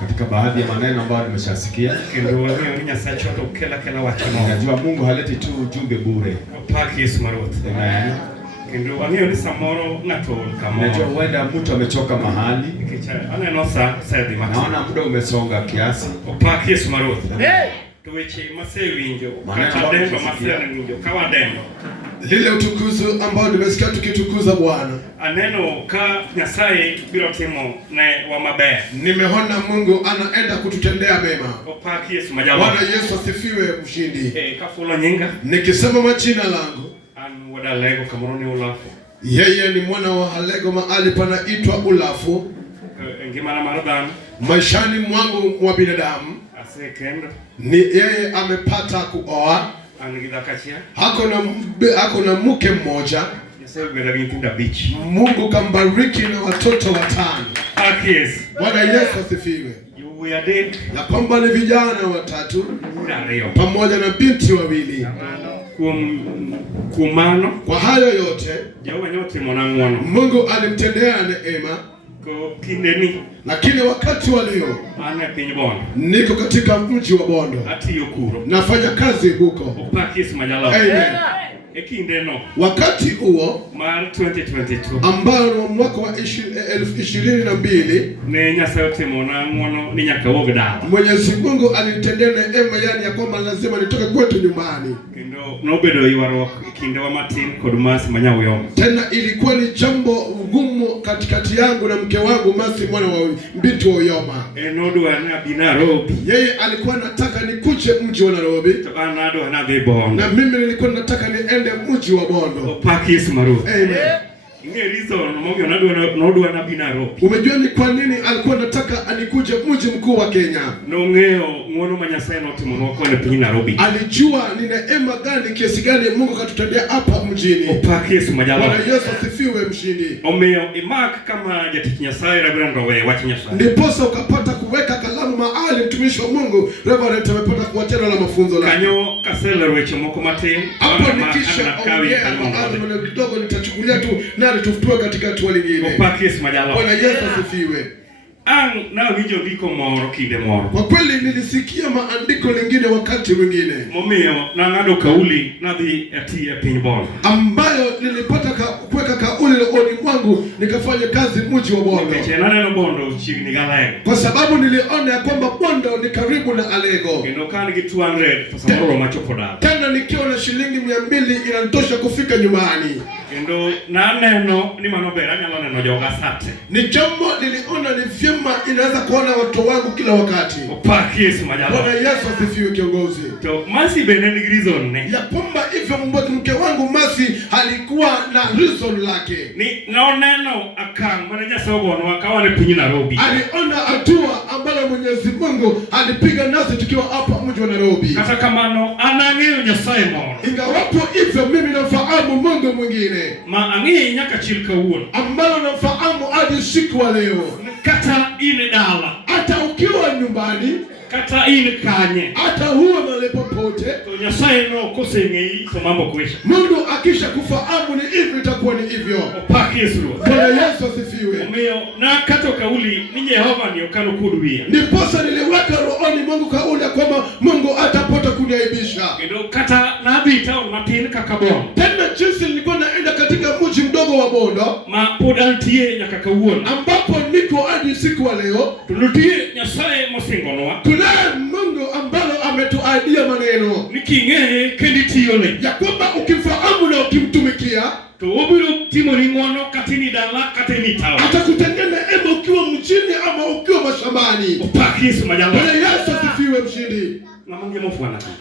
Katika baadhi ya maneno ambayo nimeshasikia, najua Mungu haleti tu ujumbe bure. Amen. Najua huenda mtu amechoka mahali, naona muda umesonga kiasi. Lile utukuzo ambao nimesikia tukitukuza Bwana. Aneno ka Nyasaye biro timo ne wa maber. Nimeona Mungu anaenda kututendea mema. Opaki Yesu majalo. Bwana Yesu asifiwe mshindi. Kafulo nyinga. Nikisema majina langu, an wada lego kamoroni ulafu. Yeye ni mwana wa Halego mahali panaitwa Ulafu. Ngima na maradhan. Maishani mwangu mwa binadamu. Asekenda. Ni yeye amepata kuoa. Hako na mke mmoja. Mungu kambariki na watoto 5. Bwana Yesu asifiwe. Na kwamba ni vijana 3 pamoja na binti 2. Kwa hayo yote Mungu alimtendea neema. Lakini wakati wa leo niko katika mji wa Bondo, nafanya kazi huko. Amen. Wakati huo ambao ni mwaka wa 2022, Mwenyezi Mungu alinitendea neema, yani ya kwamba lazima nitoke kwetu nyumbani. Tena ilikuwa ni jambo gumu katikati yangu na mke wangu Masi mwana wa binti wa Uyoma. Yeye alikuwa nataka nikuje mji wa Nairobi, na mimi nilikuwa nataka niende mji wa Bondo. Amen. Umejua ni kwa nini alikuwa nataka anikuje mji mkuu wa Kenya? Alijua ni neema gani kiasi gani Mungu katutendea hapa mjini. Bwana Yesu asifiwe mshindi. Ndiposa ukapata kuweka kalamu mahali mtumishi wa Mungu Reverend amepata kuachana na mafunzo lake. Hapo nikisha ongea mahali kidogo nitachukulia tu na tufutue katika hatua lingine. Bwana Yesu asifiwe. Kwa kweli nilisikia maandiko lingine wakati mwingine ambayo nilipata kuweka kauli rohoni mwangu nikafanya kazi mji wa Bondo. Kwa sababu niliona ya kwamba Bondo ni karibu na Alego. Tena nikiwa na shilingi 200 inanitosha kufika nyumbani. Ni jambo niliona ni vyema inaweza kuona watu wangu kila wakati. Bwana Yesu asifiwe kiongozi. Ya kwamba hivyo mke wangu Masi alikuwa na reason lake. Aliona hatua ambayo Mwenyezi Mungu alipiga nasi tukiwa hapa mji wa Nairobi. Ingawapo hivyo mimi nafahamu Mungu mwingine ambalo nafahamu hadi siku wa leo. Hata ukiwa nyumbani, hata huwa mahali popote, Mungu akisha kufahamu ni hivyo itakuwa ni hivyo. Bwana Yesu asifiwe. Ndiposa niliweka rohoni Mungu kauli kwamba Mungu atapata kuniaibisha. Tena jinsi nilikuwa naenda katika mji mdogo wa Bondo ambapo niko hadi siku wa leo, tunaye Mungu ambalo ametuahidia maneno ya kwamba ukifahamu na ukimtumikia atakutendea neema ukiwa mjini ama ukiwa mashambani. Bwana Yesu asifiwe mshindi.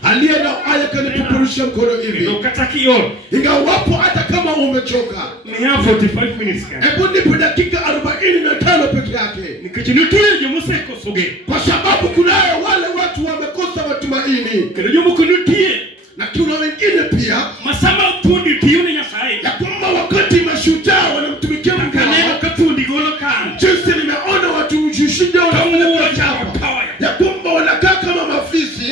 Aliye na haya kanipupurusha mkono hivi. Ingawapo hata kama umechoka, hebu nipe dakika 45 peke yake. Kwa sababu kunaye wale watu wamekosa matumaini. Na kuna wengine pia ya kwamba wakati mashujaa wanamtumikia Mungu, jinsi nimeona watu ushishida ya kwamba wanakaa kama mafisi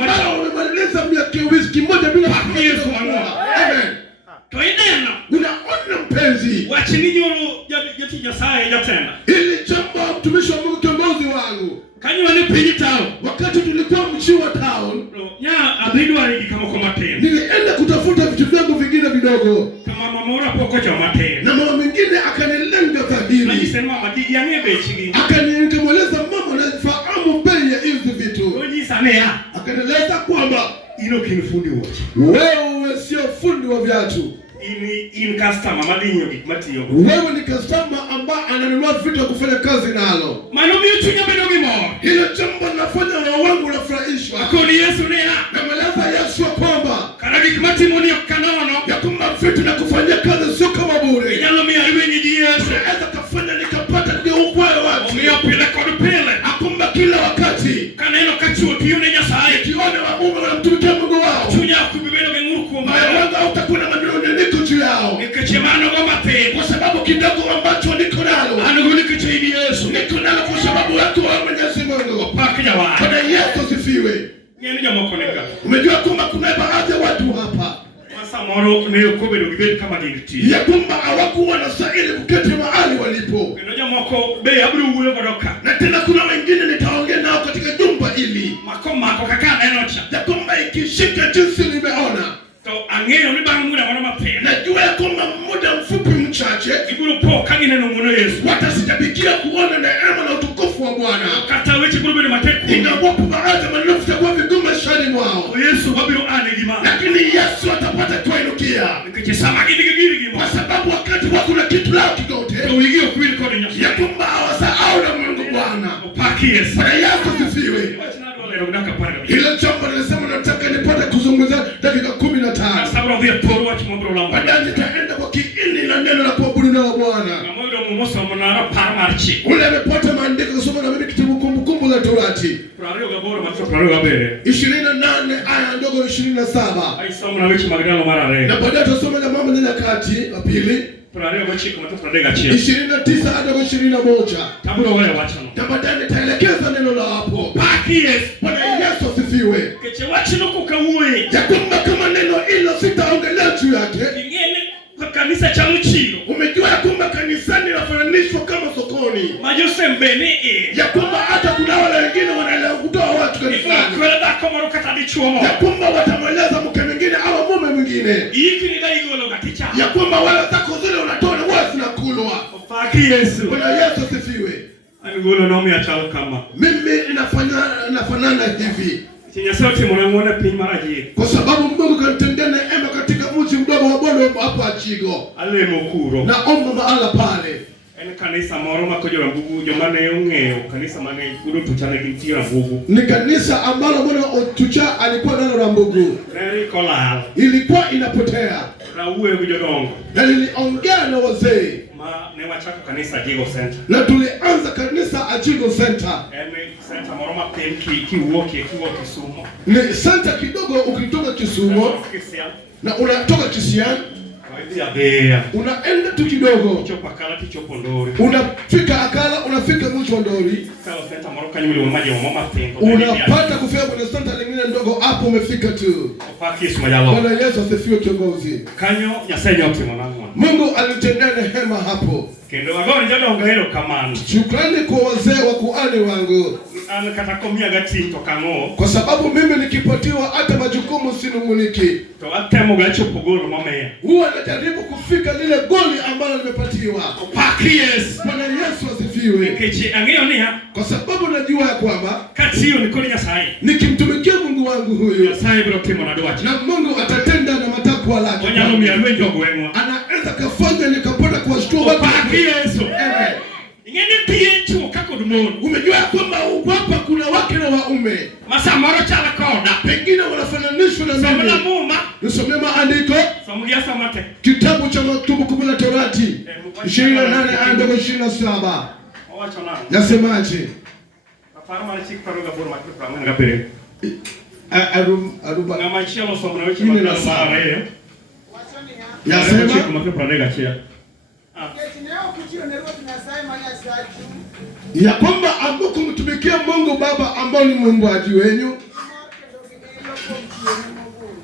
ambao wamemaliza miaka wiki moja bila kufunga. Amen. Unaona mpenzi, ili jambo mtumishi pigi town. Wakati tulikuwa mji wa town, nya abidwa hiki kama kwa matendo. Nilienda kutafuta vitu vyangu vingine vidogo. Kama mama ora poko cha matendo. Na mama mwingine akanilenga dhahiri. Na jisema mama yange chigi. Akanieleza mama na fahamu bei ya hizi vitu. Oji sanea. Akanieleza kwamba ino kinifundi wote. Wewe sio fundi wa viatu. In customer madinyo gikmatiyo. Wewe ni customer ambaye ananunua vitu kufanya kazi nalo. Mano miuchunya bedogi mo. Hilo jambo linafanya roho wangu unafurahishwa. Akoni Yesu nea. Nameleza Yesu kwamba kana gikmati moni okanono. Ya kwamba vitu na kufanya kazi sio kama bure. Nyalo mi ariwe nyiji Yesu. Naweza kufanya nikapata ndio ukwayo watu. Umiyopile kodupile. Akumba kila wakati. Kana ino kachuo tione nyasaye. Kione wabume wanamtumikia Mungu wao. Chunya kubibelo genguruku. Moyo wangu hautakuwa na maneno niko juu yao. Nikechemano goma pe. Kwa sababu kidogo ambacho niko nalo. Anuguliki chaidi Yesu. Niko nalo kwa sababu watu wa Mwenyezi Mungu. Pakija wa. Bwana Yesu sifiwe. Nyeni jamaa koneka. Umejua kwamba kuna baadhi ya watu hapa. Masa moro ni kobedo gibeli kama giliti. Ya kwamba hawakuwa na stahili kuketi mahali walipo. Ndio moko be abru uwe godoka. Na tena kuna wengine nitaongea nao katika jumba hili. Mako kakana enocha. Ya kwamba ikishika jinsi nimeona. To angeo ni bangu muda wana mapema. Najua ya kwamba muda mfupi mchache iburu po kangine no muno Yesu. Watasijabikia kuona neema na utukufu wa Bwana. Kata weche kurube ni mateku. Ingawapo baadhi maneno vitakuwa vigumu maishani mwao. Yesu wabiru ane gima. Lakini Yesu atapata kuinukia. Nikichisama gidi gima. Kwa sababu wakati wa kuna kitu lao kigote. Uigio kwili kodi nyasi. Ya kwamba hawasahau na Mungu Bwana. Upaki Yesu. Bwana Yesu sifiwe. Hilo jambo nilisema nataka nipate kuzungumza dakika 15. Sabra vya poro wa kimambro la Baadaye nitaenda kwa kiini la neno la kuabudu na Bwana. Na moyo mumosa mnara parmarchi. Ule amepata maandiko kusoma na mimi kitabu Kumbukumbu la Torati. Prario gaboro matso prario gabere. 28 aya ndogo 27. Aisoma na wechi magdalo mara re. Na baadaye tutasoma na Mambo ya Nyakati wa pili. Prario wechi kama tupradega chia. 29 hadi 21. Taburo wale wachano. Na baadaye nitaelekeza neno la hapo. Paki Yesu. Bwana Yesu asifiwe. Keche wachino kukaue. Ya kwamba kama neno hilo sitaongelea juu yake. Kingine kwa kanisa cha mchiro. Umejua ya kwamba kanisani lafananishwa kama sokoni. Majose mbene ya kwamba hata kuna wale wengine wanaelewa kutoa watu kanisani. Kwa da kama rokata dichuomo. Ya kwamba watamweleza mke mwingine au mume mwingine. Hiki ni daigolo gaticha. Ya kwamba wale zako zile unatoa na wewe zinakulwa. Paki Yesu. Bwana Yesu asifiwe. Amigolo naomi achalo kama. Mimi nafanana hivi. Chinya sauti mwanamwona pini maraji. Kwa sababu Mungu kanitendea neema katika mji mdogo wa Bondo hapo Achigo. Ale mokuro. Naomba mahala pale. Ene kanisa moro makojora mbugu jomane ungeo kanisa mane kudu tuchane gintira mbugu. Ni kanisa ambalo Bwana Otucha alikuwa nalo la mbugu. Neri kola. Ilikuwa inapotea. Na uwe kujodongo. Na niliongea na wazee. Ne wachako kanisa Achigo Center. Na tulianza kanisa Achigo Center. Center moroma penki kiwoke Kisumu. Ni center kidogo ukitoka Kisumu. Na unatoka Kisiani. Unaenda tu kidogo. Chopa kala kichopo Ndori. Unafika Akala, unafika mwisho Ndori. Kala center moroka nyumili umaji wa mama pengo. Unapata kufika kwenye center lingine ndogo hapo umefika tu. Paki Yesu majalo. Bwana Yesu asifiwe kiongozi. Kanyo nyasaye nyote mwanangu. Mungu alitendea neema hapo. Kendo wagao njado ongahelo kamano. Shukrani kwa wazee wa kuhani wangu. Katakomia gati tokango. Kwa sababu mimi nikipatiwa hata majukumu sinunguniki. To atemo gacho pogoro mamea. Huwa najaribu kufika lile goli ambalo nimepatiwa. Paki Yesu. Bwana Yesu asifiwe. Kechi angeo niha. Kwa sababu najua ya kwamba kati hiyo nikoni nyasaye. Nikimtumikia Mungu wangu huyu. Nyasaye bila temo na doachi. Na Mungu atatenda na matakwa lake. Wanyalumi alwenjo gwengwa. Anaweza kafanya nikapata kuwashtua watu. Paki Yesu. Amen. Ingeni pienchu kako dumono. Umejua kwamba hapa kuna wake na waume. Masa moro chala koda. Pengine wanafananishwa na mimi. Somela muma. Nisomea maandiko. Somugia samate. Kitabu cha Kumbukumbu la Torati 28 hadi 27. Wacha nani? Nasemaje? Afarma chiki paroga bora matipra mwenga pere. Aruba. Na maisha lo somna wechi magala mara ile. Yasema chiki matipra ndega chia. Ya kwamba ambao kumtumikia Mungu Baba ambao ni muumbaji wenyu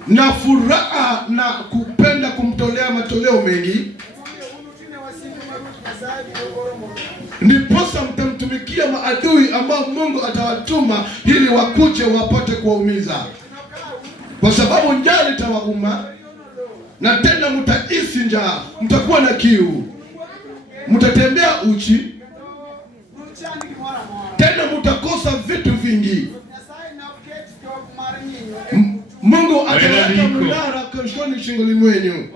na furaha na kupenda kumtolea matoleo mengi, ndiposa mtamtumikia kuwafikia maadui ambao Mungu atawatuma ili wakuje wapate kuwaumiza. Kwa sababu njaa itawauma, na tena mtahisi njaa, mtakuwa na kiu, mtatembea uchi, tena mtakosa vitu vingi. Mungu ataweka mnara kashoni shingoni mwenu.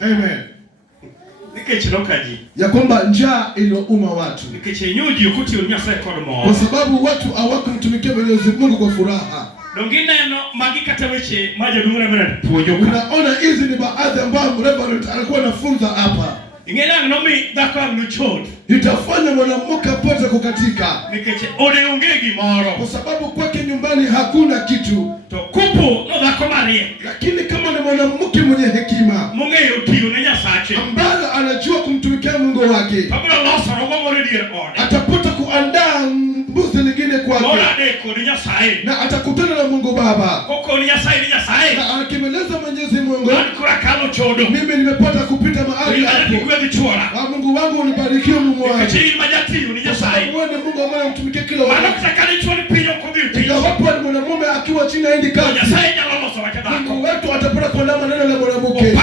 Amen. Ya kwamba njaa iliyouma watu, kwa sababu watu hawakumtumikia Mwenyezi Mungu kwa furaha. Unaona, hizi ni baadhi ambayo Reverend alikuwa anafunza hapa. Itafanya mwanamke apate kukatika, kwa sababu kwake nyumbani hakuna kitu. Lakini kama ni mwanamke mwenye hekima ambaye anajua kumtumikia Mungu wake, atapata kuandaa mbuzi nyingine kwake, na atakutana na Mungu Baba, na akimweleza Mwenyezi Mungu, mimi nimepata kupita mahali hapo, Mungu wangu unibarikiwe Mungu wangu. Kwa sababu wewe ni Mungu ambaye unamtumikia kila wakati. Iwapo ni mwanamume akiwa chini haendi kazi, Mungu wetu atapata kuandaa maneno ya mwanamke.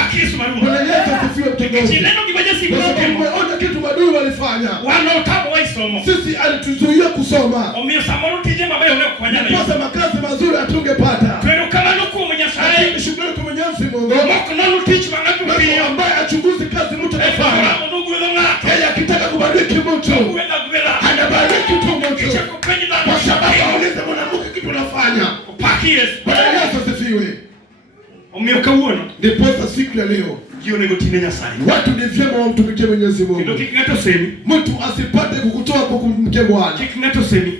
Bwana Yesu asifiwe mtongozi. Umeona kitu maadui walifanya. Sisi alituzuia kusoma. Ndiposa makazi mazuri hatungepata. Lakini shukrani kwa Mwenyezi Mungu ambaye achunguzi kazi mtu anafanya. Yeye akitaka kubariki mtu, anabariki tu mtu. Kwa sababu aulize mwanamke kitu anafanya. Bwana Yesu asifiwe. Ndiposa siku ya leo watu ni vyema wamtumikie Mwenyezi Mungu. Mtu asipate kukutoa kwa kumtumikia Bwana.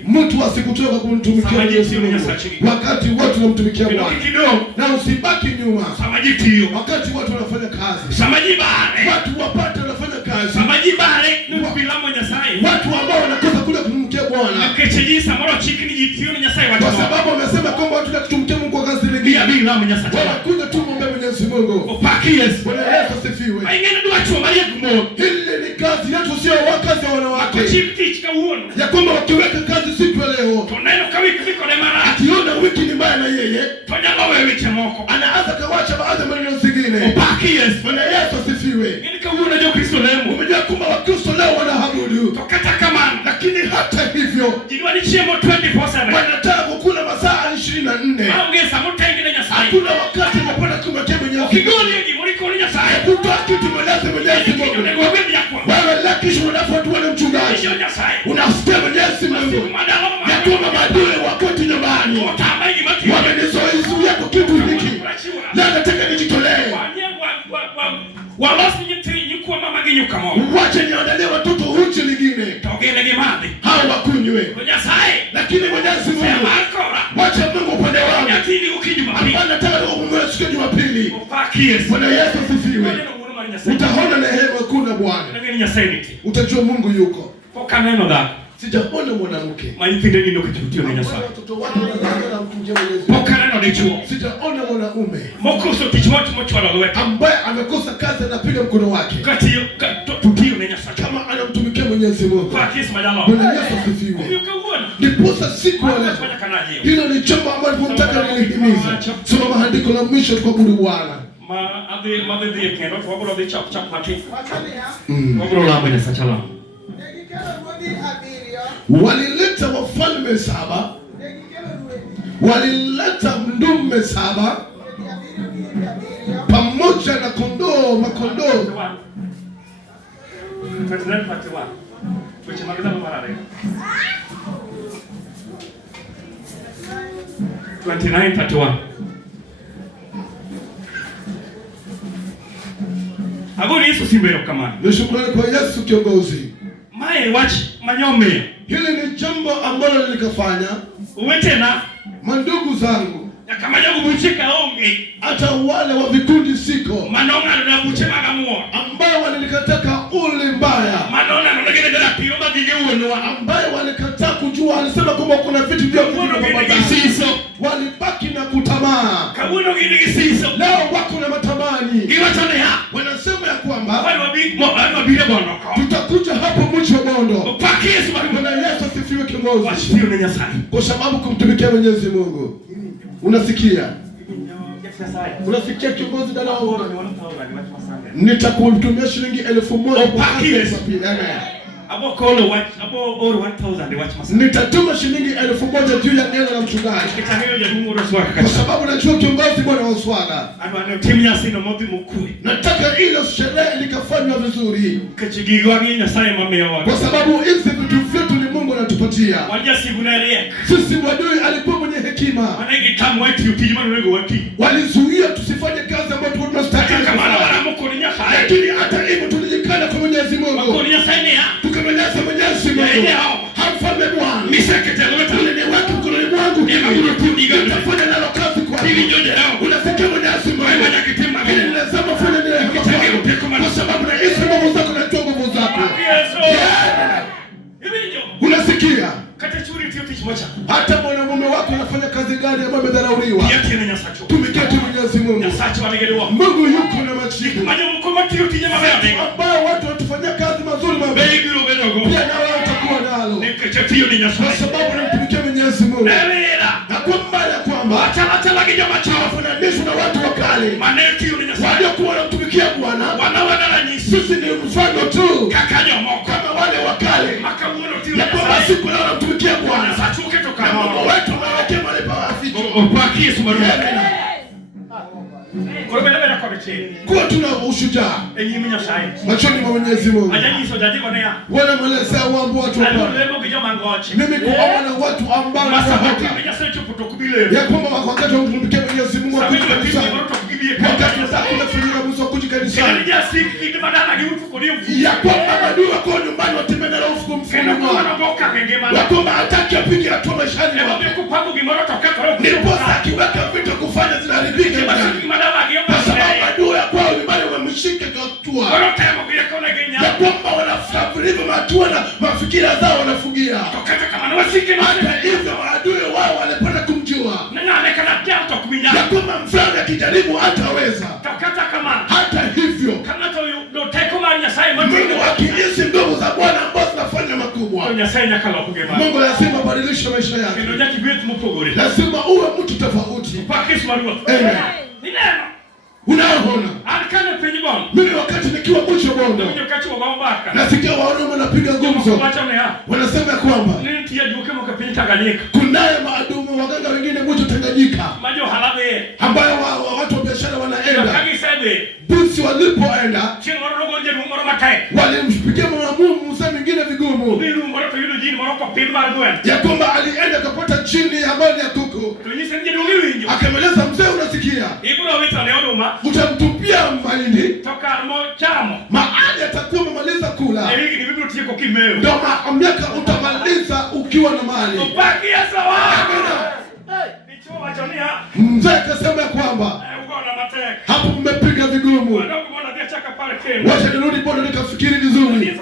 Mtu asikutoe kwa kumtumikia Mwenyezi Mungu. Wakati watu wanamtumikia Bwana, na usibaki nyuma. Wakati watu wanafanya kazi, watu wapate wanafanya kazi. Watu ambao wanakosa kule kumtumikia Bwana, kwa sababu wamesema kwamba watu wanatumikia Mungu kwa kazi nyingine, wanakuja tu muombe Mwenyezi Mungu. Bwana Yesu asifiwe. Hili ni kazi yetu, sio wakazi wa wanawake. Ya kwamba wakiweka kazi siku ya leo, akiona wiki ni mbaya na yeye, anaanza kawacha baadhi ya maneno zingine. Bwana Yesu asifiwe. Umejua kwamba Wakristo leo wanaabudu, lakini hata hivyo wanataka kukula masaa 24. Hakuna wakati unapata kumwekea Mwenyezi Mungu. Kutoa kitu Mwenyezi Mungu. Wewe lakisho unafuatwa na mchungaji, unasikia Mwenyezi Mungu ya kwamba maadui wako nyumbani, wamenizoea kwa kitu hiki, na nataka nijitolee. Wache niandalie watoto uchi lingine, hao wakunywe. Lakini Mwenyezi Mungu, wache Mungu upande wangu. Hapana, nataka kumwona siku ya Jumapili. Bwana Yesu asifiwe. Utaona neema kuna Bwana. Utajua Mungu yuko. Sijaona mwanamke. Watoto wake wanataka kumjia Mwenyezi Mungu. Sijaona mwanaume ambaye amekosa kazi anapiga mkono wake kama anamtumikia Mwenyezi Mungu. Bwana Yesu asifiwe. Ndiposa siku ya leo, hilo ni jambo ambalo tunataka nilihimiza. Soma maandiko la mwisho kwa Mungu Bwana. Walileta wafalme 7, walileta ndume 7 pamoja na kondoo, makondoo. 29:31. Agoni Yesu simbero kama. Ni shukrani kwa Yesu kiongozi. Mae wachi manyome. Hili ni jambo ambalo nilikafanya. Uwetena mandugu zangu. Yakamanya kubuchika onge. Hata wale wa vikundi siko. Manonga na buchema gamuo. Ambao walikataka ule mbaya. Manonga na ngene dala piomba gigewo ambao walikataa kujua, alisema kwamba kuna vitu vya kujisiso. Walibaki na kutamaa. Kabuno gidisiso. Leo wako na matamani. Giwatane ha. Wanasema Anasema ya kwamba tutakuja hapo mwisho wa Bondo. Bwana Yesu asifiwe kiongozi. Kwa sababu kumtumikia Mwenyezi Mungu. Unasikia? Unasikia kiongozi dada wangu? Nitakutumia shilingi 1000 kwa pili. Nitatuma shilingi 1000 juu ya neno la mchungaji. Kwa sababu najua kiongozi bwana wa swala. Nataka ile sherehe likafanywa vizuri. Kwa sababu hizi vitu vyetu ni Mungu anatupatia. Sisi wadui alikuwa mwenye hekima. Walizuia tusifanye kazi ambayo tunastahili. Lakini hata hivyo tulijikana kwa Mwenyezi Mungu. Tukamweleza Mwenyezi Mungu. Hafalme Bwana. Ule ni watu mkononi mwangu. Nitafanya nalo kazi kwa hili. Unasikia Mwenyezi Mungu. Ili lazima fanya nile kwa sababu na hizi nguvu zako na nguvu zako. Unasikia? Hata mwanamume wako anafanya kazi gani ambayo amedharauliwa? Tumikia tu Mwenyezi Mungu. Mungu yuko na majibu. Ambao watu watufanyia kazi mazuri mabaya. Pia na wao watakuwa nalo. Kwa sababu namtumikia Mwenyezi Mungu. Na kwamba wafananishwa na watu wa kale. Waliokuwa wanamtumikia Bwana. Sisi ni mfano tu. Kama wale wa kale. Ya kwamba siku leo wanamtumikia Bwana. Na Mungu wetu amewekea mahali pa waficho. Kuwa tuna ushujaa machoni mwa Mwenyezi Mungu. Wana mwelezea wambu watu mimi kuomba na watu ambao ya kwamba wakati wa kumtumikia Mwenyezi Mungu wa kuja kanisani. Wakati wa kufanyia mwisho kuja kanisani. Ya kwamba madui wako nyumbani watemena na ufuko mfumo. Ya kwamba hataki apige hatua maishani mwake. Ndipo akiweka vitu kufanya zinaharibika. Kwa sababu madui ya kwao nyumbani wameshika hatua. Ya kwamba wanafahamu matua na mafikira zao wanafugia. Hata hivyo maadui wao wanapenda kumjua. Ya kwamba mfano akijaribu hataweza. Hata hivyo Mungu akihisi nguvu za Bwana ambazo zinafanya makubwa. Mungu lazima abadilishe maisha yake. Lazima uwe mtu tofauti. Amen. Unaona? Mimi wakati nikiwa mwisho Bondo. Nasikia waone wanapiga gumzo. Wanasema kwamba kunaye maadui waganga wengine mwisho Tanganyika. Ambayo watu wa biashara wanaenda. Bisi walipoenda walimpigia mwanamume mzee mwingine vigumu. Ya kwamba alienda kapata chini ambayo ni ya kuku. Akameleza mzee unasikia. Utamtupia mahindi. Mahali atakuwa umemaliza kula. Ndio miaka utamaliza ukiwa na mali. Mzee akasema kwamba hapo mmepiga vigumu. Wacha nirudi Bondo nikafikiri vizuri.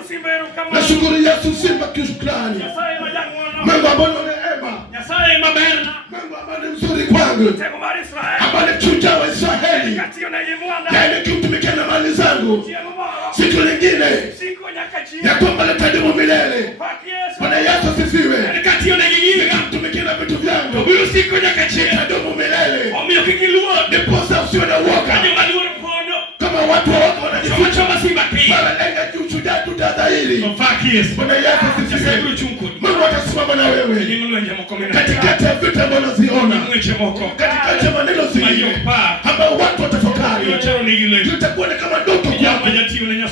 Nashukuru Yesu simba kishukrani. Mungu ambaye ni neema. Mungu ambaye ni mzuri kwangu. Ambaye mchuja wa Israeli. Yaani kimtumikia na mali zangu. Siku nyingine ya kwamba litadumu milele. Bwana Yesu asifiwe. Kimtumikia na vitu vyangu. Litadumu milele. Ndiposa usiwe na uoga. Kama watu wako wanajificha lenga ushujaa tutadhahiri. Bwana Yesu asifiwe. Mungu atasimama na wewe katikati ya vita ambavyo unaziona, katikati ya maneno zingine ambao watu watafakari. Tutakuwa kama ndoto kwako.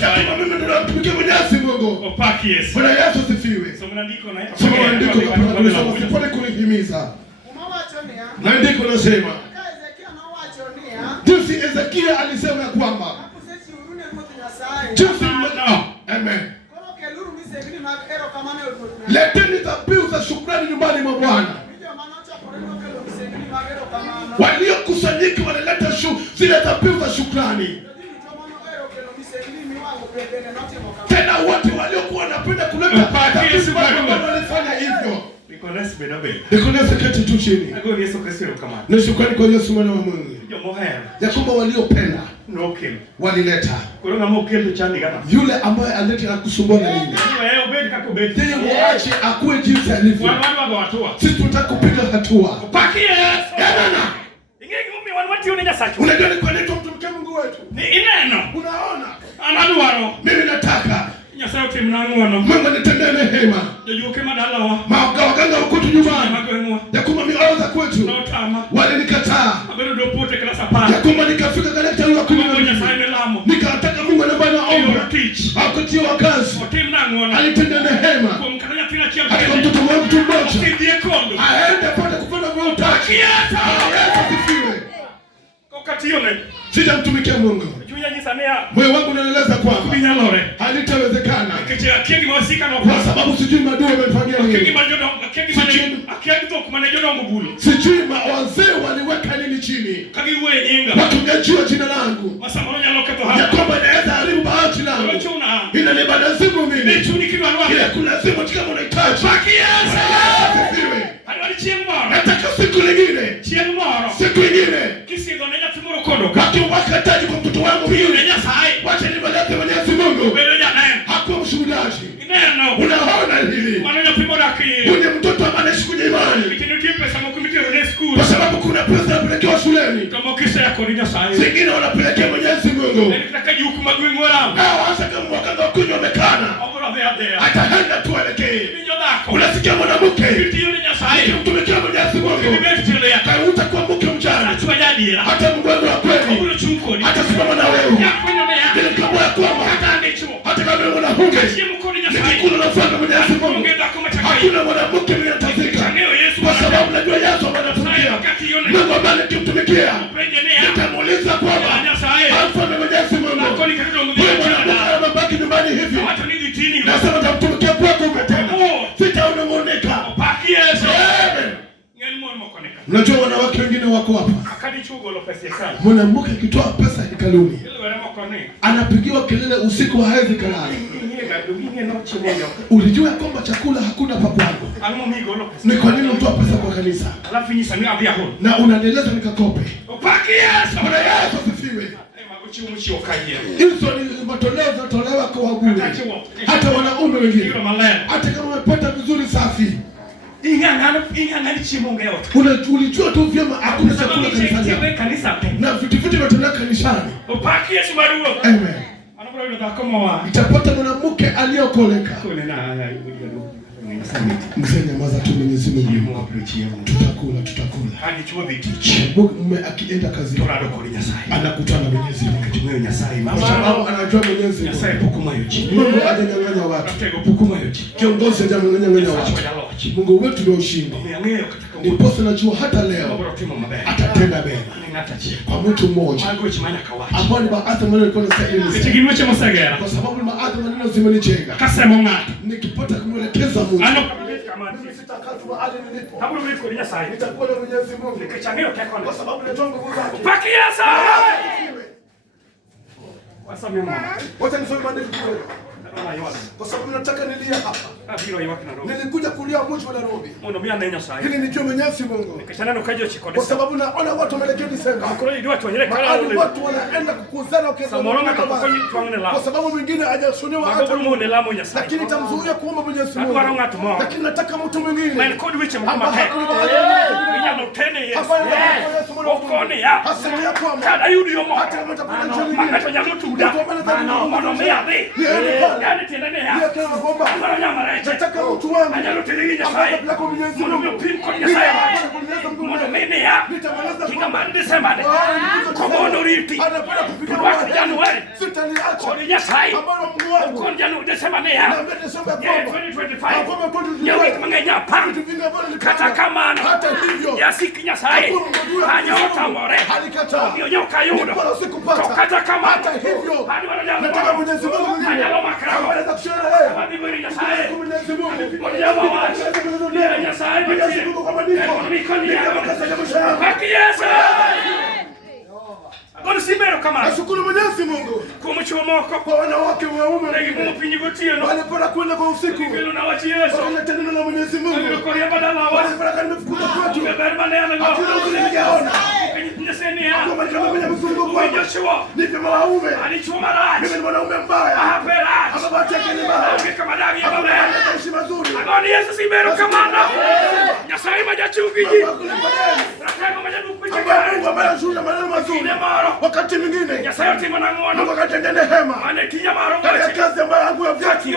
Kama mimi ndo namtumikia Mwenyezi Mungu. Bwana Yesu asifiwe. Somo la andiko kwa pole kunihimiza. Na andiko nasema jinsi Ezekia alisema ya kwamba amen. Leteni dhabihu za shukrani nyumbani mwa Bwana. Waliokusanyika wanaleta zile dhabihu za shukrani. Tena wote waliokuwa wanapenda kuleta dhabihu walifanya hivyo. Nikonese keti tu chini. Na shukrani kwa Yesu mwana wa Mungu. Ya kwamba waliopenda Okay. Walileta. Kuronga mokendo chani kana. Yule ambaye alileta kusumbua na nini? Wewe ubedi kakubedi. Yeye muache akue jinsi alivyo. Watu watu. Sisi tunataka kupiga hatua. Paki Yesu. Yana. Ingeki mumi watu unenya sacho. Unajua ni kwa nini tumtumikie Mungu wetu? Ni ineno. Unaona? Anadu waro. Mimi nataka Nyasao timnangu wano. Mungu nitendee neema. Jojuke madala wa. Waganga wakutu nyumbani. Magwengwa. Ya kwamba mioza kwetu. Notama. Walinikataa. Abedo dopote kala sapana. Ya kwamba nikafika kanisa la Mungu nyasaye lamo. nikataka Mungu anabana omba. Teach. Akutie wakazi. Timnangu wano. Alitendea neema. Kumkanya tina chia. Hata mtoto wangu mmoja. Sidie kondo. Aende pale kufanya viutaji. Yesu. Yesu asifiwe. Wakati yone. Sijamtumikia Mungu. Junya jisanea. Moyo wangu unaeleza kwamba Kubinyalore. halitawezekana. Akiengi mawasika na Kwa sababu sijui madua wamefanyia nini. Sijui wazee waliweka nini chini. Wakingejua jina langu. Ya kwamba inaweza haribu bahati langu. Inanibadazimu mimi. Ile kulazimu kama unahitaji. Nataka siku nyingine. Siku nyingine. Wakati kwa mtoto wangu hiyo. Wacha nibadaze Mwenyezi Mungu. Hakuwa mshuhudaji. Unaona hili? Kuna mtoto ambaye anaishi kwenye imani. Kwa sababu kuna pesa yapelekewa shuleni. Zingine wanapelekea Mwenyezi Mungu. Hasa kama wakanga wakunywa wamekana. Ataenda tuelekee. Unasikia mwanamke. Mtumikia Mwenyezi Mungu. Utakuwa mke mjane. Hata Mungu wangu wa kweli. Atasimama na wewe. Nilikamua ya kwamba. Hata kama wewe unahunga. Nikikula na mfano Mwenyezi Mungu. Hakuna mwanamke mwenye atazika. Kwa sababu najua Yesu anatumikia. Mungu ambaye nikimtumikia. Nitamuuliza kwamba. Mfano Mwenyezi Mungu. Wewe mwanamke anabaki nyumbani hivi. Nasema nitamtumikia kwako umetenda. Sitaonong'oneka. Unajua wanawake wengine wako hapa. Mwanamke akitoa pesa hekaluni. Anapigiwa kelele usiku hawezi kulala. Ulijua kwamba chakula hakuna pa kwangu. Ni kwa nini unatoa pesa kwa kanisa? Na unanieleza nikakope. Bwana Yesu asifiwe. Hizo ni matoleo zinatolewa kwa wabure. Hata wanaume wengine. Hata kama umepata vizuri safi. Ulijua tu vyema hakuna chakula kanisani. Na vitu vinatolewa kanisani. Amen. Itapata mwanamke aliyokoleka. Mzee nyamaza tu, Mwenyezi Mungu. Tutakula. Mume akienda kazi anakutana na Mwenyezi Mungu. Sababu anajua Mwenyezi Mungu. Mungu hajanyang'anya watu. Kiongozi hajanyang'anya watu. Mungu wetu ndio ushindi. Ndipo najua hata leo atatenda mema kwa mtu mmoja. Ambao ni baadhi ya maneno yalikuwa yanastahili. Kwa sababu ni baadhi ya maneno zimenijenga. Nikipata kumwelekeza Mungu. Sitakatwa hadi nilipo. Nitakuwa na Mwenyezi Mungu. Kwa sababu natoa nguvu zake. Wacha nisome maneno kidogo. Kwa sababu nataka nilia hapa. Nilikuja kulia mji wa Nairobi. Ili nijue Mwenyezi Mungu. Kwa sababu naona watu wameelekea Disemba. Watu wanaenda kukuzana kwa sababu mwingine hajashonewa hata. Lakini tamzuia kuomba Mwenyezi Mungu. Lakini nataka mtu mwingine. Nataka mtu wangu kwa Mwenyezi Mungu. Nashukuru Mwenyezi Mungu kwa wanawake waume walipenda kwenda kwa usiku wakaleta neno la Mwenyezi Mungu. Walipenda kanimefukuza kwetu. Hakuna ulijaona. maisha mwenye mzunguko. Nipe mwanaume. Mimi ni mwanaume mbaya. Hapa bati yake ni mbaya. Kama damu ya baba. Anaishi mazuri. Agoni Yesu siberu kamanda. Nyasai majachungiji. Rataka majadukucheka. Mungu amayashusha maneno mazuri. Wakati mwingine Nyasai yote manangona. Wakati ngene hema. Anetinya maro. Kazi ambayo yangu ya vyati.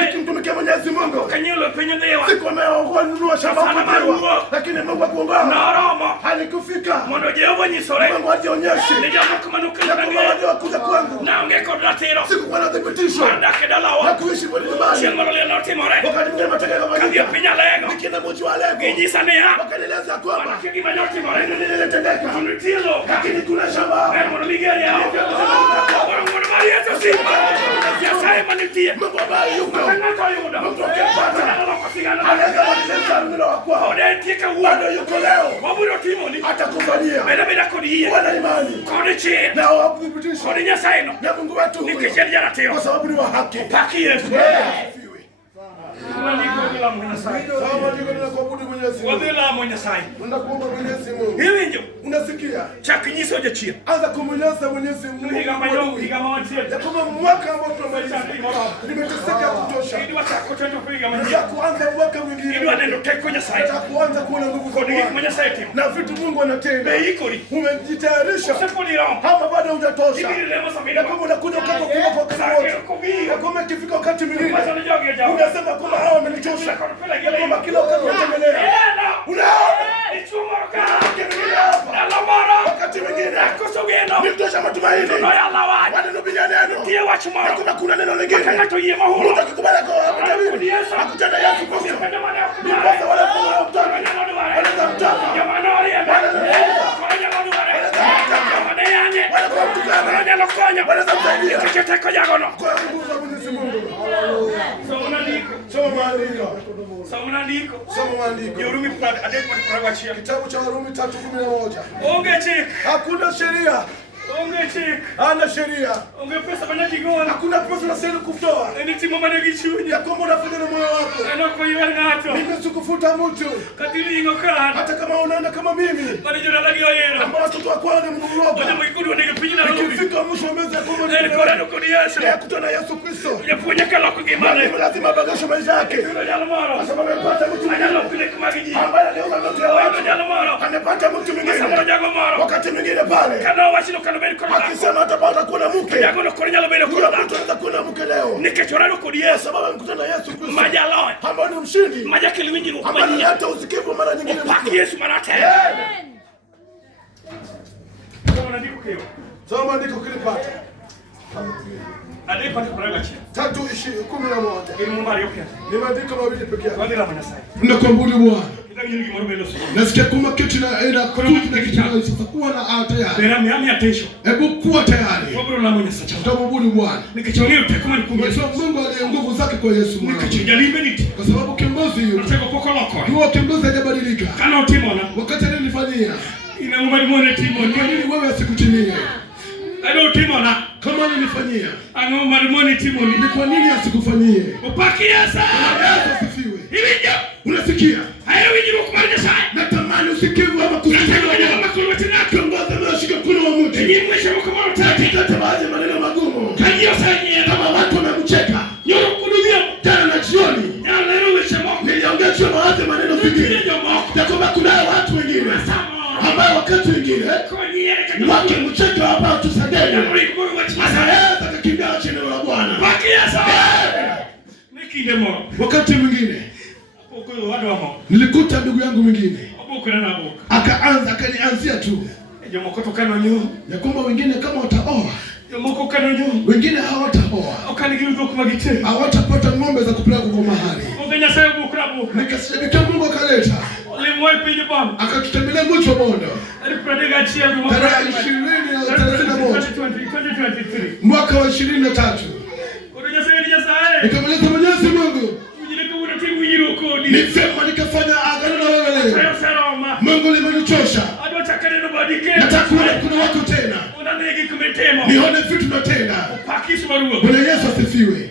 Nikimtumikia Mwenyezi Mungu. Kanyelo penye ndewa. Siku ameonunua shamba kubwa. Lakini Mungu akuongoa. Na Roma. Halikufika. Mondo Jehova nyisore. Mungu ajionyeshe. Nijambo kama nukila na ngewa kuja kwangu. Na ungeko datero. Siku kwa nadhibitisho. Mandake dalawa. Na kuishi kwa nyumbani. Shemalo leo na timore. Wakati mwingine mateka kama hiyo. Pinya lengo. Nikina mochi wa lengo. Kijisa ni hapa. Wakaeleza kwamba. Kiki manyote more. Nini tendeka. Tunitilo. Lakini kuna shamba. Mondo Miguel ya. Mondo Maria Tosima. Nyasai manitie. Mungu baba yuko. Mungu akipata. Anaweza kueleza mno wako. Odetika uado yuko leo. Waburo timoni atakufanyia. Bela kodi wana imani. Kodi chi. Na wakupitisha. Kodi Nyasai no. Na Mungu wetu. Nikijia na teo. Kwa sababu ni wa haki. Haki Yesu. Wadila Mwenyezi Mungu. Unakuomba Mwenyezi Mungu. Hivi ndio unasikia? Chakinyiso je chia. Anza kumweleza Mwenyezi Mungu. Ya kama mwaka ambao tunamaliza. Nimeteseka kutosha. Ya kuanza mwaka mwingine. Ya kuanza kuona nguvu kwa Mungu. Na vitu Mungu anatenda. Umejitayarisha. Kama bado hujatosha. Ya kama unakuja wakati kwa kazi. Ya kama ikifika wakati mwingine. Unasema kama hawa wamenichosha. Kama kila wakati unatemelea. Unaona? Wakati mwingine nitosha matumaini. Wananubia neno. Hakuna kuna neno lingine. Utakikubali kwa mtabiri. Hakutenda Yesu Kristo. Nipasa wala kwa mtaka. Wanaweza mtaka. Wanaweza msaidia. Kwa nguvu za Mwenyezi Mungu. Soma maandiko. Kitabu cha Warumi 3:11. Hakuna sheria. Hana sheria. Hakuna pesa unastahili kutoa. Ya kwamba unafanya na moyo wako. Mimi sikufuta mtu. Hata kama unaenda kama mimi. Ambao watoto wako ni mnuroga. Nikifika mwisho wa meza ya kwamba ya kutana na Yesu Kristo. Mimi lazima bagasho maisha yake. Kwa sababu amepata mtu mwingine. Ambaye anauza mtu wake. Amepata mtu mwingine. Wakati mwingine pale. Akisema atapata kuona mke. Atapata kuona mke leo. Sababu amekutana na Yesu Kristo. Ambaye ni mshindi. Ambaye hata usikivu mara nyingine. Soma maandiko kilipata. 3:11. Ni maandiko mawili pekee yake. Tunakuabudu Bwana. Nasikia kama kitu na ila sasa kuwa na tayari. Hebu kuwa tayari. Tunakuabudu Bwana. Mungu aliye nguvu zake kwa Yesu mwana. Kwa sababu kiongozi huyo kiongozi hajabadilika. Wakati nilifanyia nini wewe asikutimie? Kama nilifanyia ni kwa nini asikufanyie? Asifiwe. Unasikia? Natamani usikivu ama kusikivu. Kiongozi ameshika mkono wa mtu. Katika baadhi ya maneno magumu. Kama watu wamemcheka. Jana na jioni. Niliongea juu baadhi ya maneno zingine. Ya kwamba kuna watu wengine ambao wakati wengine wakimcheka hapa tusadeni. Anaweza kukimbia chini la Bwana. Wakati mwingine nilikuta ndugu yangu mwingine akanianzia tu ya kwamba wengine kama wataoa, wengine hawataoa, hawatapata ng'ombe za kupeleka kwa mahali. Nikasikia Mungu akaleta akatutembelea mwisho Bondo tarehe 20 mwaka wa 23. Nikamweleza Mwenyezi Mungu, nisema nikafanya agano na wewe leo. Mungu limenichosha. Nataka kuna wako tena. Nione vitu na tena. Bwana Yesu asifiwe.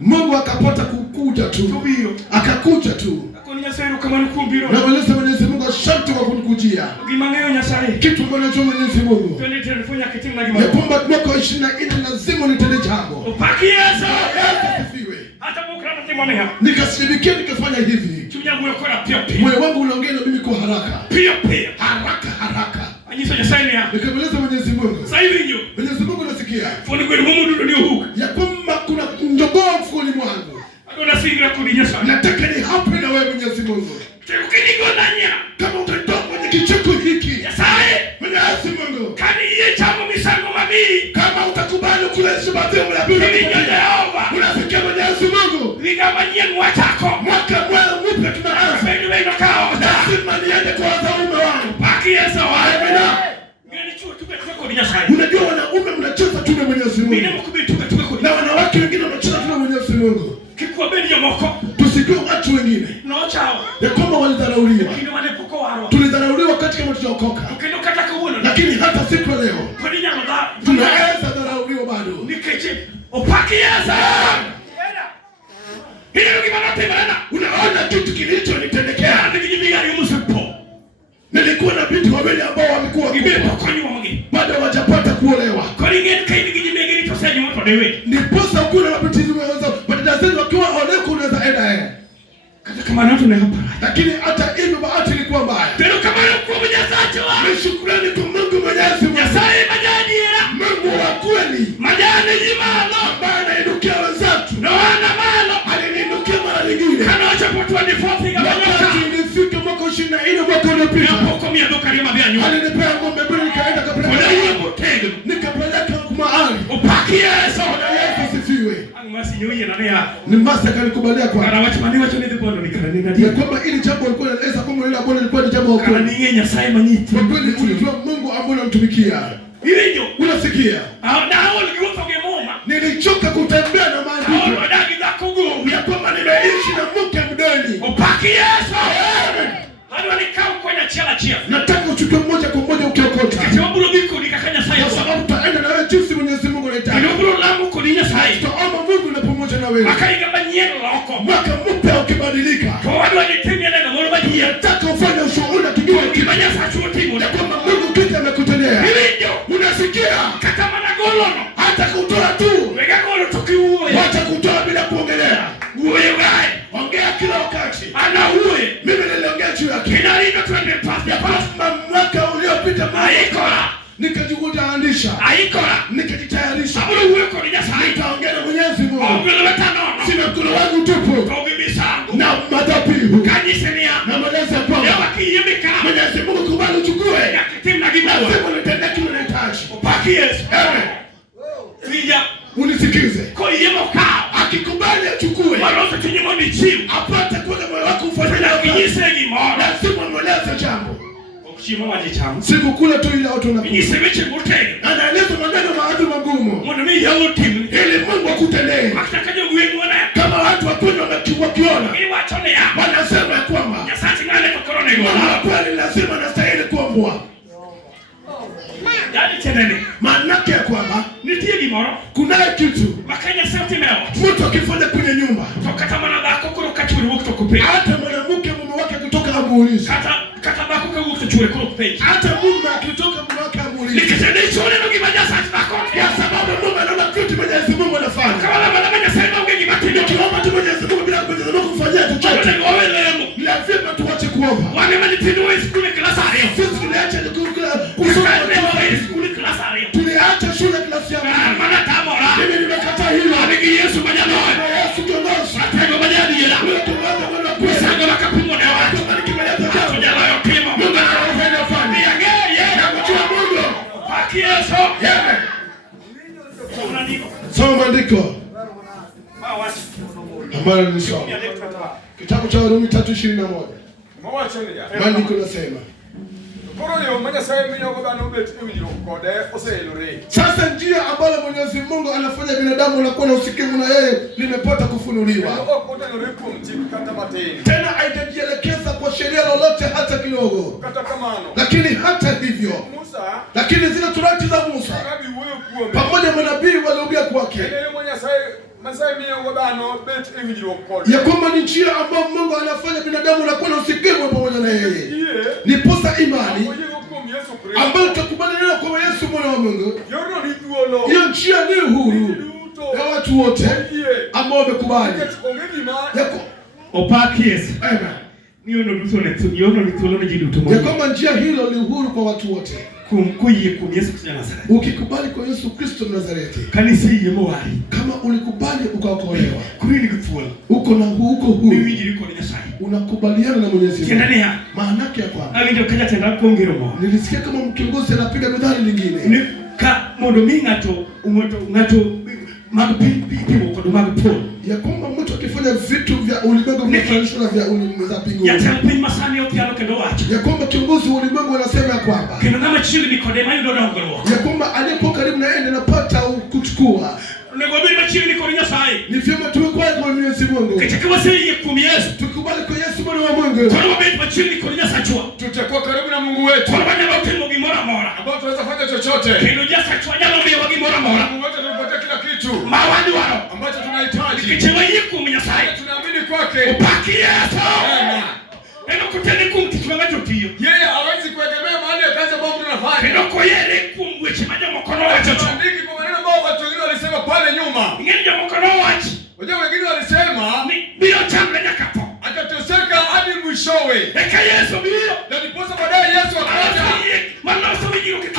Mungu akapata kukuja tu. Akakuja tu. Na Mwenyezi Mungu Mungu asante kwa kunikujia. Kitu ambacho Mwenyezi Mungu ya kwamba mwaka 24 lazima nitende jambo. Nikasilibikia nikafanya hivi. Moyo wangu unaongea na mimi kwa haraka. Haraka. Nikamweleza Mwenyezi Mungu. Mwenyezi Mungu nasikia. Ya kwamba kuna njogoo mfukoni mwangu. Nataka ni hapo na wewe Mwenyezi Mungu. Kama utatoka kwenye kicheko hiki. Mwenyezi Mungu. Kama utakubali kule sababu ya Biblia. Unafikia Mwenyezi Mungu. Mwaka mpya tunaanza. Lazima niende kwa waume wangu. Unajua wanaume mnacheza tu na Mwenyezi Mungu. Na wanawake wengine wanacheza tu na Mwenyezi Mungu. Tusikue watu wengine. Ya kwamba walidharauliwa. Tulidharauliwa wakati kama tutaokoka. Lakini hata siku leo tunaweza dharauliwa bado. Unaona kitu kilichonitendekea. Nilikuwa na binti wawili ambao wamekuwa bado hawajapata kuolewa. Ndiposa kuna mabinti wadada zetu wakiwa oleko unaweza enda lakini hata hivyo bahati ilikuwa mbaya. Ni shukrani kwa Mungu Mwenyezi Mungu. Mungu wa kweli ambaye anainukia wenzetu. Aliniinukia mara nyingine. Wakati nilifika mwaka 24 mwaka uliopita. Alinipea ng'ombe mbili nikaenda nikapeleka mahali. Yesu sifiwe. Ni masa kanikubalia kwa. Ya kwamba ili jambo lilikuwa linaeleza kwamba ile ambalo lilikuwa ni jambo la kweli. Kwa kweli unajua Mungu ambaye unamtumikia. Unasikia? Nilichoka kutembea na maandiko. Ya kwamba nimeishi na mke mdeni. Nataka uchukue moja kwa moja ukiokota. Kwa sababu tutaenda na wewe jinsi Mwenyezi Mungu anataka. Tutaomba Mungu na pamoja na wewe. Mwaka mpya ukibadilika. Nataka ufanye ushuhuda kingine. Ya kwamba Mungu kitu amekutendea. Unasikia? Hata kutoa tu. Wacha kutoa bila kuongelea. Ongea kila wakati. Mimi niliongea juu yake. Mwaka uliopita nikajikuta andisha. Nikajitayarisha. Nikaongea na Mwenyezi Mungu. Sina mkono wangu tupu. Na madhabihu. Na Mwenyezi Mungu. Mwenyezi Mungu kubali uchukue. Lazima nitende kile unahitaji. Unisikize. Akikubali achukue. Apate kwa moyo wako ufanye. Lazima mweleze jambo. Siku kule tu ile watu wanakuja. Anaeleza maneno maadhi magumu. Ili Mungu akutendee. Kama watu wakwenda wakiona. Wanasema ya kwamba kweli lazima nastahili kuombwa. Maanake ya kwamba kunaye kitu mtu akifanya kwenye nyumba. Hata mwanamke mume wake kutoka amuulize. Hata mume akitoka mume wake amuulize. Kwa sababu mume anaona kitu Mwenyezi Mungu anafanya. Ukiomba tu Mwenyezi Mungu bila Mwenyezi Mungu kufanyia chochote. Lazima tuache kuomba. Sisi tuliacha tuliacha shule klasi ya mimi nimekataa hilo. Yesu kiongozi. Soma maandiko ambayo nilisoma. Kitabu cha Warumi 3:21. Maandiko nasema sasa njia ambayo Mwenyezi Mungu anafanya binadamu anakuwa na usikivu na yeye limepata kufunuliwa. Tena haijajielekeza kwa sheria lolote hata kidogo. Lakini hata hivyo, lakini zile torati za Musa pamoja na manabii waliongea kwake. ya kwamba ni njia ambayo Mungu anafanya binadamu anakuwa na usikivu pamoja na yeye. Ni posa imani ambayo tutakubaliana kwa Yesu mwana wa Mungu. Hiyo njia ni uhuru ya watu wote ambao wamekubali. Opakis. Amen. Ya kwamba njia hilo ni uhuru kwa watu wote. Ukikubali kwa Yesu Kristo Mnazareti, kama ulikubali ukaokolewa, uko na uko huru, unakubaliana na Mwenyezi Mungu. Maana yake ya kwamba nilisikia kama mkiongozi anapiga methali lingine ya kwamba mtu akifanya vitu vya ulimwengu vinafananishwa na vya ulimwengu za mbinguni. Ya kwamba kiongozi wa ulimwengu anasema ya kwamba aliyepo karibu na yeye anapata kuchukua. Ni vyema tuwe kwa Mwenyezi Mungu. Tukubali kwa Yesu mwana wa Mungu. Tutakuwa karibu na Mungu wetu. Ambao tunaweza fanya chochote. Mungu wetu anatupatia kila kitu. Ambacho tunahitaji. Tunaamini kwake. Yeye hawezi kuegemea mahali ya kazi ambayo tunafanya. Tunaandiki kwa maneno ambayo watu wengine walisema pale nyuma. Wajua wengine walisema atateseka hadi mwishowe. Na ndiposa baadaye Yesu akaja.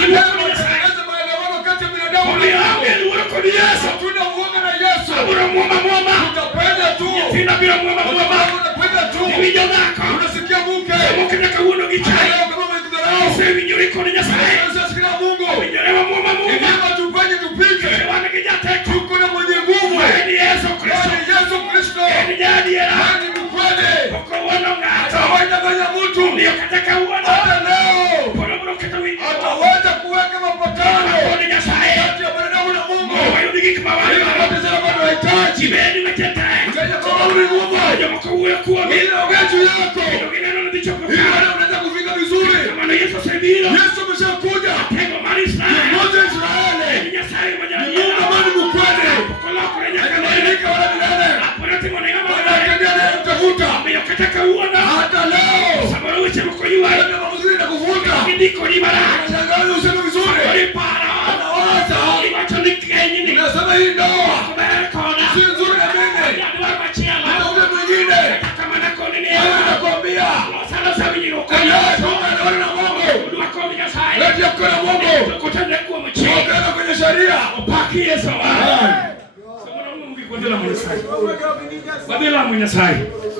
Anaanza maelewano kati ya binadamu na Mungu. Hatuna uoga na Yesu. Tutapenda tu. Unapenda tu. Unasikia mke. Tuko na mwenye nguvu. Yesu Kristo. Nani mkweli? Atawafanya mtu. Hata leo ataweza kuweka mapatano kati ya wanadamu na Mungu. Unaweza kufika vizuri. Yesu ameshakuja. Mmoja Israeli. Mungu amani mkweli. Anabadilika wala milele. Anatafuta. Hata leo. Ana mazuri na kuvuta. Anashangaa useme vizuri. Anawaza. Unasema hii ndoa. Si nzuri na mimi. Ana ule mwingine. Anakuambia. Anaona na Mungu. Leti ya kuna Mungu. Ogana kwenye sharia.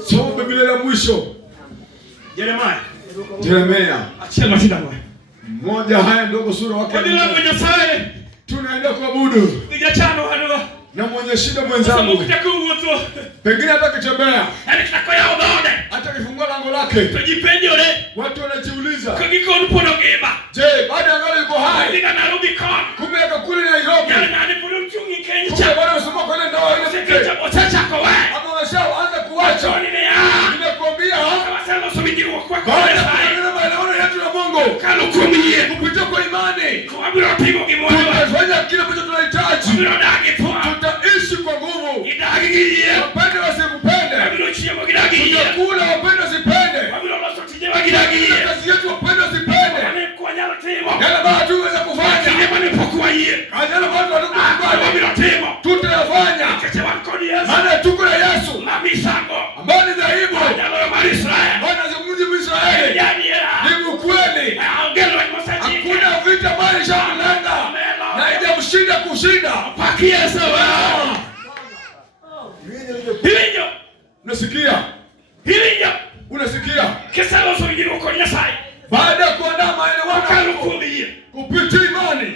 So Biblia la mwisho. Yeremia. Moja haya ndogo sura wake. Tunaenda kuabudu. Na mwenye shida mwenzangu. Pengine hata kitembea. Hata kifungua lango lake. Watu wanajiuliza. Je, baada ya ngalo yuko hai? Kumbe akakuli Nairobi. Kumbe bwana usoma kwa ile ndoa ile mke. Ama washaanza kuacha. Nimekuambia. Baada ya maelewano yetu na Mungu. Kupitia kwa imani. Tunafanya kile ambacho tunahitaji. Tutaishi kwa nguvu. Wapende wasikupende. Tutakula wapende wasipende. Kazi yetu wapende wasipende. Yale ambayo tuweza kufanya. Yale ambayo tutakufanya. Tutayafanya. Maana tuko na Yesu. Ambaye ni dhaibu. Bwana zungumzi Mwisraeli. Ni mkweli. Hakuna vita bali shamlenga. Na haijamshinda kushinda. Unasikia? Unasikia? Baada ya kuandaa maelewano kupitia imani.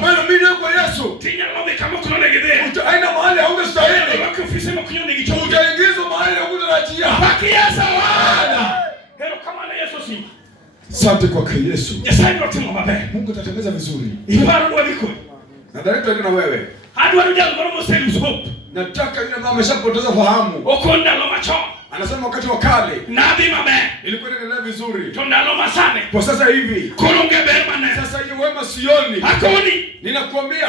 Maana mimi kwa Yesu. Utaenda mahali haungestahili. Utaingizwa mahali haukutarajia. Asante kwake Yesu. Mungu atatembeza vizuri. Na director ni na wewe. Nataka yule mama ameshapoteza fahamu. Anasema wakati wa kale ilikuwa inaendelea vizuri. Kwa sasa hivi sasa hivi wema sioni. Ninakuambia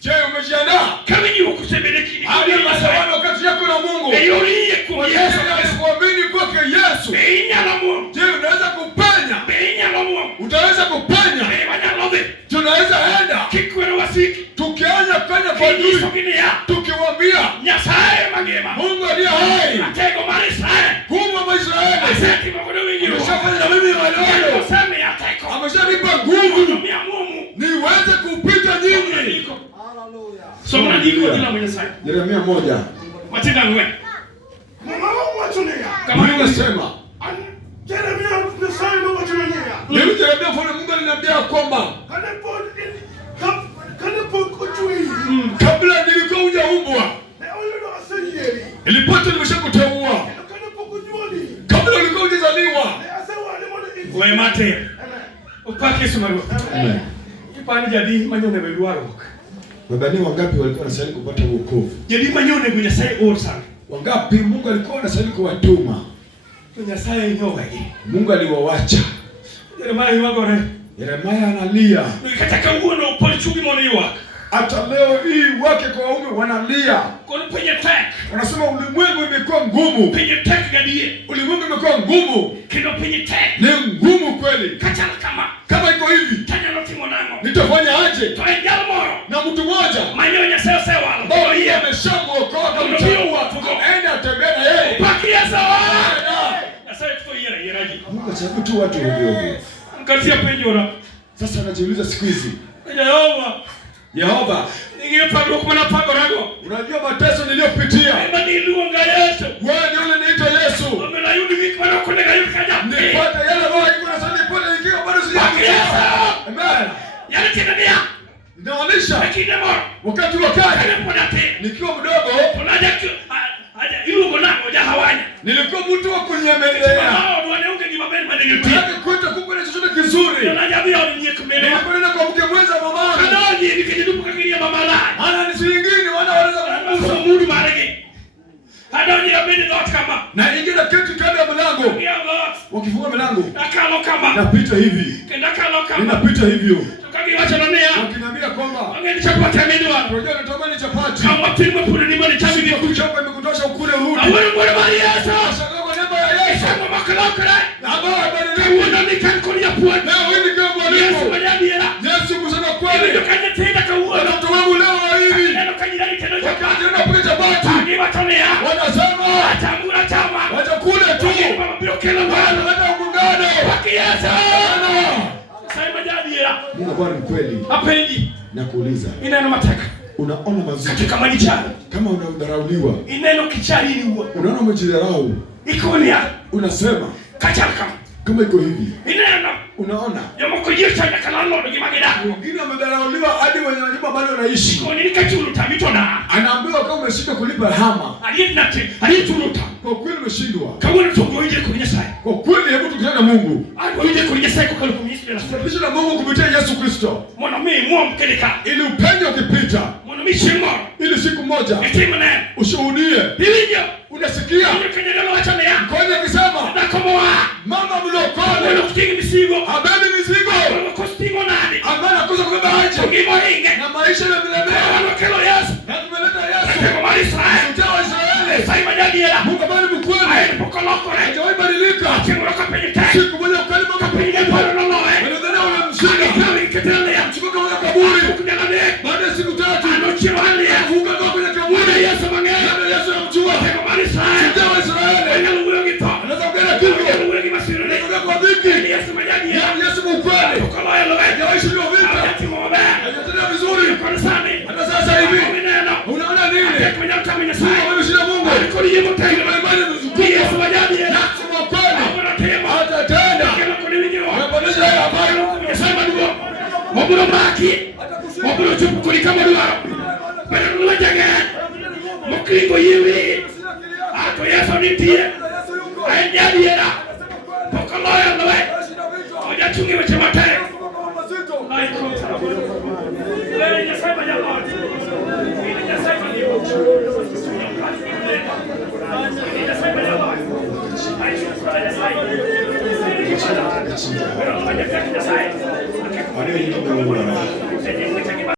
Je, umejiandaa? Kama ni ukusemeleki. Hadi maelewano kati yako na Mungu. Eyoriye kwa Yesu. Kuamini kwake Yesu. Je, unaweza kupenya? Utaweza kupenya? Tunaweza enda. Tukianza kufanya kwa adui. Tukiwaambia Mungu aliye hai. Kumba Israeli. Ameshafanya na mimi maelewano. Ameshanipa nguvu. Niweze kupita nyinyi. Soma andiko jina mwenye sai. Yeremia 1. Matenda ngwe. Kama ninasema. Yeremia msai no watunia. Ndio Yeremia fona Mungu aliniambia kwamba kabla nilikuwa hujaumbwa. Ilipata nimeshakuteua. Kabla ulikuwa hujazaliwa. Wewe mate. Upake Yesu maro. Amen. Kipani jadi manyone beluaro. Mabani wangapi walikuwa wanastahili kupata wokovu? Jadi manyone kunya sai orsan. Wangapi Mungu alikuwa anastahili kuwatuma? Kunya sai nyowe. Mungu aliwaacha. Yeremia yagore. Yeremia analia. Nikataka uone upolichuki moniwa. Hata leo hii wake kwa waume wanalia. Kwa penye tek. Wanasema ulimwengu imekuwa ngumu. Penye tek gadie. Ulimwengu imekuwa ngumu. Kino penye tek. Ni ngumu kweli. Kachala kama iko hivi. Tanya loti monango. Nitafanya aje? Toenjalo moro. Na mtu mmoja. Manyonya sewa sewa. Bao yeye ameshamuokoa kama mtaua. Aende atembee na yeye. Pakia sawa. Sasa tuko yeraji. Mungu achague tu watu ovyo. Mkatia penyora. Sasa anajiuliza siku hizi. Yehova, ningepagwa kwa na pago rago. Unajua mateso niliyopitia. Mimi niliunga Yesu. Wewe ndio unaitwa Yesu. Mimi na yudi wiki bado kulega yuko kaja. Nipate yale roho iko na sasa nipate ikiwa bado sijafikia. Amen. Yale tena dia. Inaonyesha. Lakini moro. Wakati wa kazi. Nikiwa mdogo. Unaja haja ilugo nango ja hawanya. Nilikuwa mtu wa kunyemelea. Hao ndio wanaunga ni mabeni madini. Yake kwenda kumbe na chochote kizuri. Unaja bila unyekemelea. Nilikwenda kwa mke mwenza mama. Kadaji nikijidupa kakiria mama la. Ana ni nyingine wanaweza kuuza mudu marege. Hadaji abeni dot kama. Na ingine kitu kando ya mlango. Wakifunga mlango. Nakalo kama. Napita hivi. Nakalo kama. Ninapita hivyo. Tukagiwacha nania. Wakiniambia kwamba. Wangeni chapati amedwa. Unajua natamani chapati. Kama pimo pule ni mali chami ni kuchapa imekutosha ukule rudi. Awewe mbona mali Yesu. Shangao nemba ya Yesu. Kama makalokra. Ambao badala uona ni kan kulia puani. Leo hivi kama mwalimu. Yesu majadiera. Yesu kusema kweli. Ndio kaje tenda kauona. Na mtu wangu leo hivi. Ndio kajidani tena chapati. Ndio napiga chapati. Ni watonea. Wanasema atambura chama. Wacha kule tu. Mama bilokela bwana. Hata ungano. Paki Yesu. Sasa majadiera. Mungu Bwana ni kweli. Apendi. Nakuuliza. Ineno mataka. Unaona mazuri. Katika manichana. Kama unadharauliwa. Ineno kichari ni huwa. Unaona umejidharau. Ikonia. Unasema. Kachaka. Kama iko hivi. Ineno. Unaona. Yamokujia chanya kalalo ndio mageda. Wengine wamedharauliwa hadi wenye nyumba bado wanaishi. Iko ni kachulu tabitona. Anaambiwa kama umeshindwa kulipa hama. Aliyetuluta. Kwa kweli umeshindwa. Kama unatoka nje kwenye sai. Kwa kweli hebu tukutane na Mungu. Hapo nje kwenye sai kwa kumisi na sisi na Mungu kupitia Yesu Kristo. Mwana mimi mkeleka. Ili upenye ukipita. Mwana mimi shimo. Ili siku moja. Etimana. Ushuhudie. Hivyo. Unasikia? Kwenye neno acha na yangu. Ngoja kisema. Ndakomoa. Mama mlokole. Wala kutinga misigo. Habari misigo. Wala kustingo nani. Amana kuza kubeba aje. Ngimo hinge. Na maisha ya milele. Wala kelo Yesu. Na tumeleta Yesu. Kwa mali Israeli. Mtao Israeli. Sai majadiera. Mungu bali mkweli. Aye pokoloko. Hajawahi badilika. Kimroka penye tai. Siku moja ukali mama penye pale na loe. Wanadhania unamshika. Kama ikitele ya mchukua kwa kaburi. Kunyangane. Baada ya siku 3. Anochirani. Kufunga kwa kwenye kaburi. Yesu mangeni. Yesu anamjua. Kwa mali Israeli. Mtao Israeli. Angalau ngito. Anaweza kuenda kifo. Angalau ngimasiri. Anaweza kwa dhiki. Yesu majadiera. Yesu mkweli. Pokolaya loe. Hajawahi shinda vita. Hajatimombe. Hajatenda vizuri. Kwa sana. Hata sasa hivi. Unaona nini? Kwenye kama ni sana. Wewe shida Mungu. Alikuwa mtendo. Imani mzunguko. Yesu majadiera. Yesu mkweli. Anatema. Atatenda. Anaponesha haya habari. Yasema ndugu. Maburo maki. Maburo chupu kulika maburo. Bado unajanga. Mkingo yewe. Ako Yesu nitie. Ajadiera. Pokolaya loe. Hajachungi wacha matae. Wewe yasema ya Lord. Yasema ni yasema ya Lord.